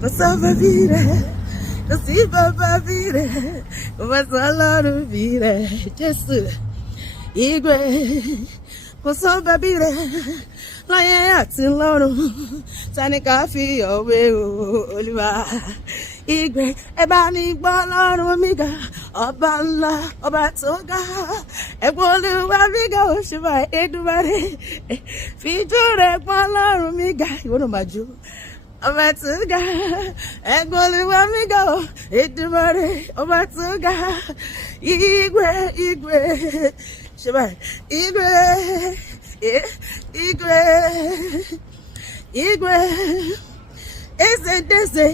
Passava vire, così papà vire, passa loro vire, Gesù, igwe, passava vire, la yati loro, sani kafi owe oliva, igwe, ebani boloro amiga, ọba ńlá, ọba tó ga, ẹ̀gbọ́n olúwa amiga òṣùwà Èdùmàrè, fìjú rẹ̀ pọ́n lọ́rùn mi ga, ìwọ náà máa jó. Ọba tó ga, ẹ̀gbọ́n olúwa mi ga o, Èdùmàrè, ọba tó ga, igwe, igwe, ṣe báyìí, igwe, igwe, igwe, eze ndeze,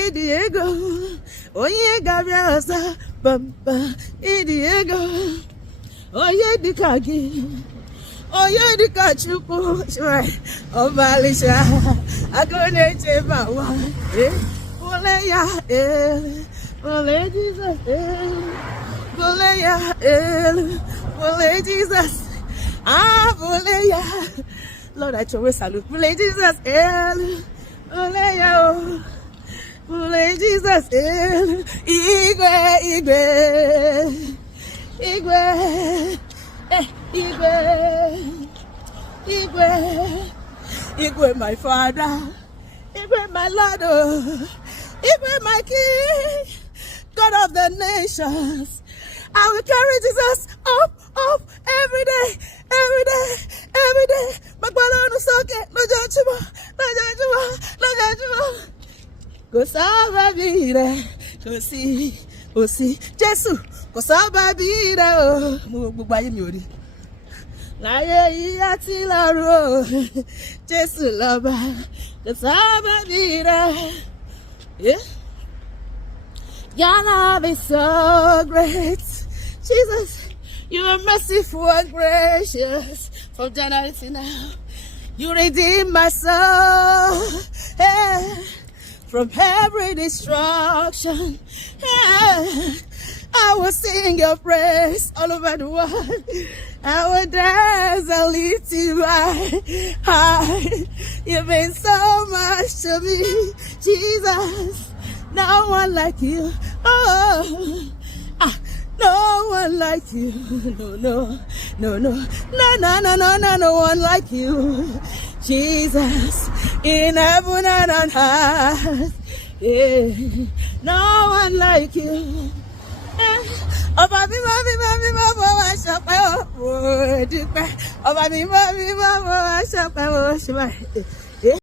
ịdị ego, onye ga-abịa ọzọ, bamba, ịdị ego, onye dịka gị. Onye dịka Chukwu ọbalịcha agụ na-eche ma nwa bụle ya elu bụle Jizọs elu bụle ya elu bụle Jizọs bụle ya Lord I chọrọ salute bụle Jizọs elu bụle ya o bụle Jizọs elu igwe igwe igwe Igwe, Igwe, Igwe, my Father, Igwe, my Lord, Igwe, my King, God of the nations. I will carry Jesus up every day, every day, every day. Magbalano soke, no judgment, no judgment, no judgment. Go salva vire, go see, Jesus. Kò sábà bí rẹ̀ o, mo gbogbo ayé mi ò rí. Láyé yìí àti lọ́run o, Jésù lọ́ba, kò sábà bí rẹ̀. Your love is so great. Jesus, you are merciful and gracious. From January to now, you redeem my soul. From every destruction. I will sing your praise all over the world. I will dance and lift you high. You've been so much to me, Jesus. No one like you. Oh, no one like you. No one like you, Jesus. In heaven and on earth, yeah. No one like you. Ọba mi máa bọ̀ wá ṣọpẹ́ o, mo dúpẹ́. Ọba mi máa bọ̀ wá ṣọpẹ́ o, ṣe báyìí.